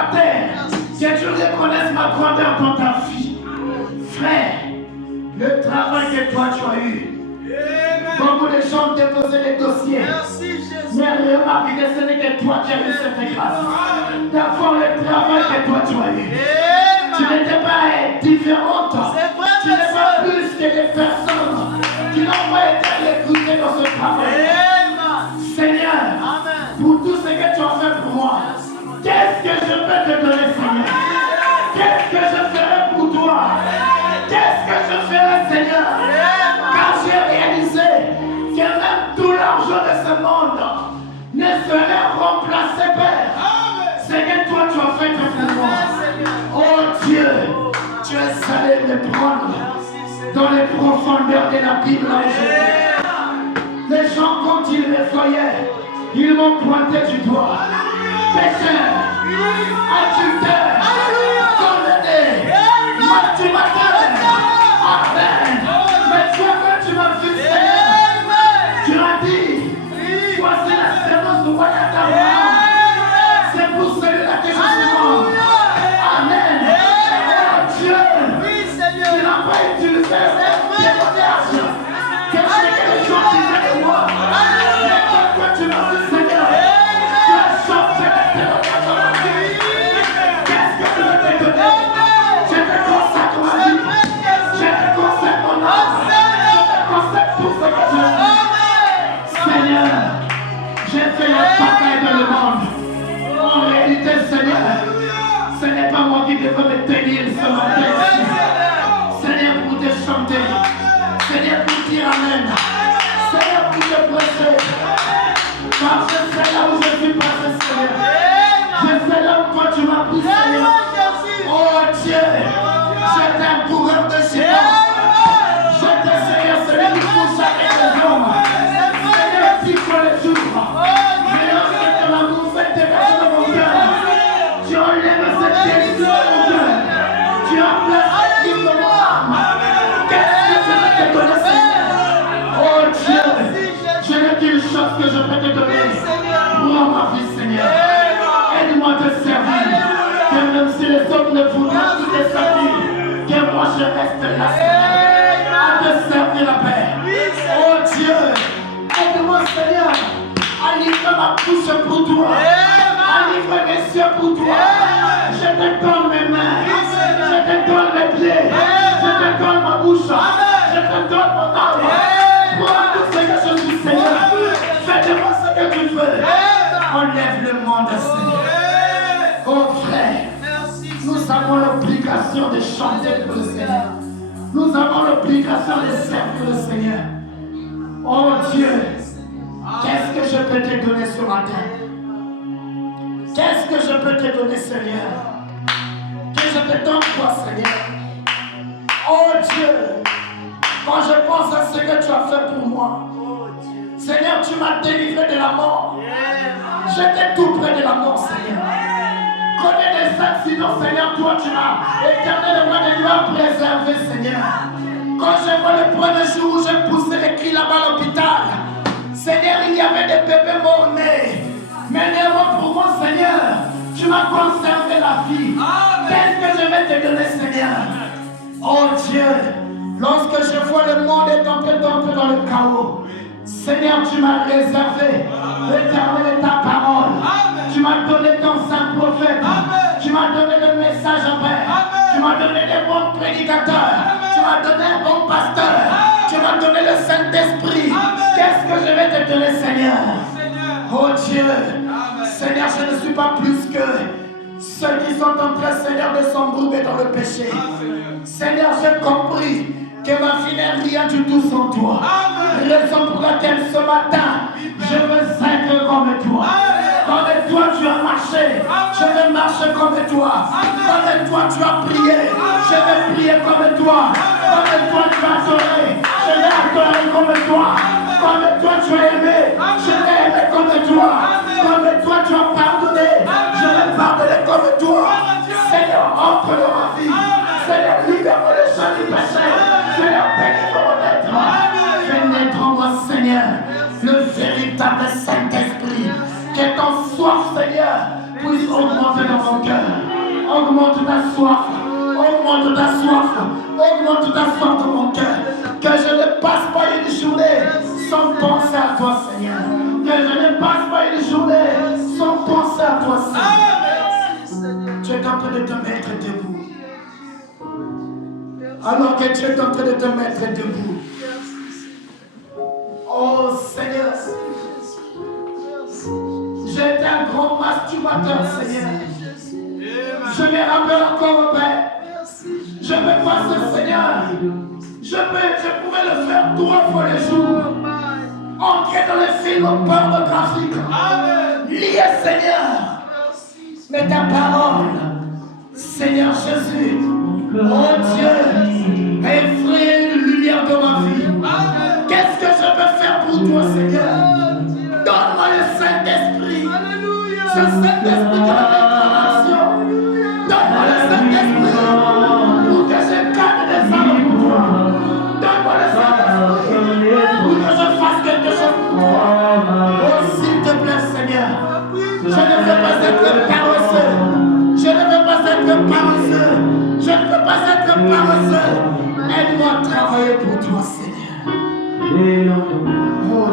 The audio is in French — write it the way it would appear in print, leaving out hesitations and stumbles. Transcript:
matin, que tu reconnaisses ma grandeur dans ta vie. Frère, le travail que toi tu as eu. Beaucoup de gens ont déposé les dossiers. Mais remarque que ce n'est que toi qui as eu cette grâce. D'avoir le travail que toi tu as eu. Tu n'étais pas différente. Tu n'es pas plus que les personnes qui n'ont pas été recrutées dans ce travail. Seigneur, pour tout ce que tu as fait pour moi, qu'est-ce que je peux te donner, Seigneur? Qu'est-ce que je ferai pour toi? Qu'est-ce que je ferai, Seigneur? Car j'ai réalisé que même tout l'argent de ce monde ne serait remplacé, Père. Seigneur, toi tu as fait pour moi. Oh Dieu, tu es allé me prendre dans les profondeurs de la Bible. Les gens, quand ils me voyaient, ils m'ont pointé du doigt. Pécheur, adultère, condamné, masturbataire. Amen. Mais toi, quand tu m'as vu, tu m'as dit, voici la séance de Wakatama. C'est pour celui-là que je suis mort. Amen. Oh Dieu, tu n'as pas utilisé les témoignages. Quelque chose disait de moi. Mais toi, tu m'as vu, Seigneur. Tu as sorti les témoignages dans ma vie. Qu'est-ce que je vais te donner? Je te consacre ma vie. Je te consacre mon âme. Je te consacre tout ce que je suis. Seigneur, j'ai fait le bataille dans le monde. En réalité, Seigneur, ce n'est pas moi qui devrais me tenir ce matin ici. Seigneur, pour te chanter. Seigneur, pour dire Amen. Seigneur, pour te prêcher. Car je sais là où je suis passé, Seigneur. Je sais là où toi tu m'as pris, Seigneur. Oh Dieu, j'étais un coureur de géants. J'étais, Seigneur, celui qui pousse à les hommes. Seigneur, si tu les jours. Mais lorsque ton amour fait dégager dans mon cœur, tu enlèves cette décision dans mon cœur. Tu remplaces cette livre dans mon âme. Qu'est-ce que je vais te donner, Seigneur? Oh Dieu, je n'ai qu'une chose que je peux te donner. Prends ma vie, Seigneur. Aide-moi à te servir. Que même si les autres ne voudront plus te servir, que moi je reste là, Seigneur, à te servir la paix. Oh Dieu, aide-moi, Seigneur, à livrer ma bouche pour toi, à livrer mes yeux pour toi. Je te donne mes mains, je te donne mes pieds, je te donne ma bouche, je te donne mon âme. Prends tout ce que je suis, Seigneur. Fais de moi ce que tu veux. Enlève le monde, Seigneur. Oh frère, nous avons l'obligation de chanter pour le Seigneur. Nous avons l'obligation de servir le Seigneur. Oh Dieu, qu'est-ce que je peux te donner ce matin? Qu'est-ce que je peux te donner, Seigneur? Que je te donne quoi, Seigneur? Oh Dieu, quand je pense à ce que tu as fait pour moi, Seigneur, tu m'as délivré de la mort. J'étais tout près de la mort, Seigneur. Combien des accidents, Seigneur, toi tu m'as éternellement de gloire préservé, Seigneur. Quand je vois le premier jour où j'ai poussé les cris là-bas à l'hôpital, Seigneur, il y avait des bébés morts-nés. Mais néanmoins pour moi, Seigneur, tu m'as conservé la vie. Qu'est-ce que je vais te donner, Seigneur? Oh Dieu, lorsque je vois le monde est en train d'entrer dans le chaos, Seigneur, tu m'as réservé l'éternel de ta parole. Tu m'as donné ton saint prophète. Tu m'as donné le message après. Tu m'as donné des bons prédicateurs. Tu m'as donné un bon pasteur. Tu m'as donné le Saint-Esprit. Qu'est-ce que je vais te donner, Seigneur? Oh Dieu, Seigneur, je ne suis pas plus que ceux qui sont en train, Seigneur, de s'embrouiller dans le péché. Seigneur, j'ai compris que ma vie n'est rien du tout sans toi. Raison pour laquelle ce matin, je veux être comme toi. Comme toi tu as marché, je vais marcher comme toi. Comme toi tu as prié, je vais prier comme toi. Comme toi tu as adoré, je vais adorer comme toi. Comme toi tu as aimé, je vais aimer comme toi. Comme toi tu as pardonné, je vais pardonner comme toi. Seigneur, entre dans ma vie. Seigneur, libère-moi le champ du péché. Seigneur, bénis-moi mon être. Fais naître en moi, Seigneur, le véritable Saint-Esprit. Que ton soif, Seigneur, puisse augmenter dans mon cœur. Augmente ta soif. Augmente ta soif. Augmente ta soif dans mon cœur. Que je ne passe pas une journée sans penser à toi, Seigneur. Que je ne passe pas une journée sans penser à toi, Seigneur. Tu es en train de te mettre debout. Alors que tu es en train de te mettre debout. Oh Seigneur. J'étais un grand masturbateur, Seigneur. Je me rappelle encore au Père. Je me passe, Seigneur. Je pouvais le faire 3 fois le jour. Entrer dans les films pornographiques. Lié, Seigneur. Mais ta parole, Seigneur Jésus, oh Dieu, effraie une lumière dans ma vie. Qu'est-ce que je peux faire pour toi, Seigneur? Donne-moi le Saint-Esprit. Ce Saint-Esprit de la réclamation. Donne-moi le Saint-Esprit pour que je gagne des âmes pour toi. Donne-moi le Saint-Esprit pour que je fasse quelque chose pour toi. Oh, s'il te plaît, Seigneur. Je ne veux pas être paresseux. Je ne veux pas être paresseux. Je ne veux pas être paresseux. Aide-moi à travailler pour toi, Seigneur. Oh